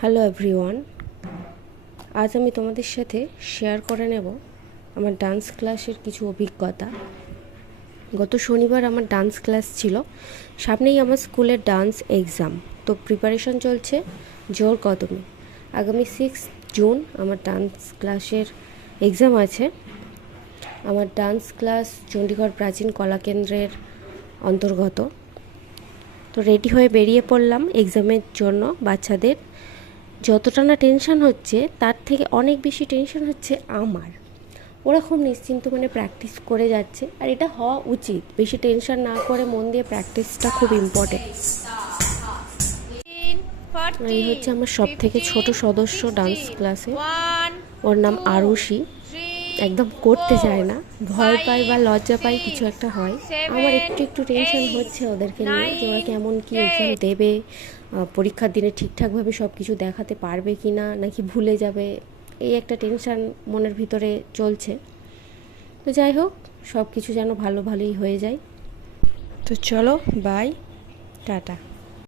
Hello everyone, আজ আমি তোমাদের সাথে শেয়ার করে নেব আমার ডান্স ক্লাসের কিছু অভিজ্ঞতা। গত শনিবার আমার ডান্স ক্লাস ছিল, সামনেই আমার স্কুলের ডান্স এক্সাম, তো প্রিপারেশন চলছে জোর কদমে। আগামী 6 জুন আমার ডান্স ক্লাসের এক্সাম আছে। আমার ডান্স ক্লাস চণ্ডীগড় প্রাচীন কলাকেন্দ্রের অন্তর্গত। তো রেডি হয়ে বেরিয়ে পড়লাম এক্সামের জন্য। বাচ্চাদের যতটা না টেনশন হচ্ছে তার থেকে অনেক বেশি টেনশন হচ্ছে আমার। ওরা খুব নিশ্চিন্ত মানে প্র্যাকটিস করে যাচ্ছে, আর এটা হওয়া উচিত। বেশি টেনশন না করে মন দিয়ে প্র্যাকটিসটা খুব ইম্পর্টেন্ট। এই হচ্ছে আমার সব থেকে ছোট সদস্য ডান্স ক্লাসে। ওর নাম আরুষি। একদম করতে চায় না, ভয় পায় বা লজ্জা পায়, কিছু একটা হয়। আমার একটু একটু টেনশন হচ্ছে ওদেরকে নিয়ে, যে ওরা কেমন কি এক্সাম দেবে, পরীক্ষার দিনে ঠিকঠাকভাবে সব কিছু দেখাতে পারবে কি না, নাকি ভুলে যাবে। এই একটা টেনশন মনের ভিতরে চলছে। তো যাই হোক, সব কিছু যেন ভালোই হয়ে যায়। তো চলো, বাই, টাটা।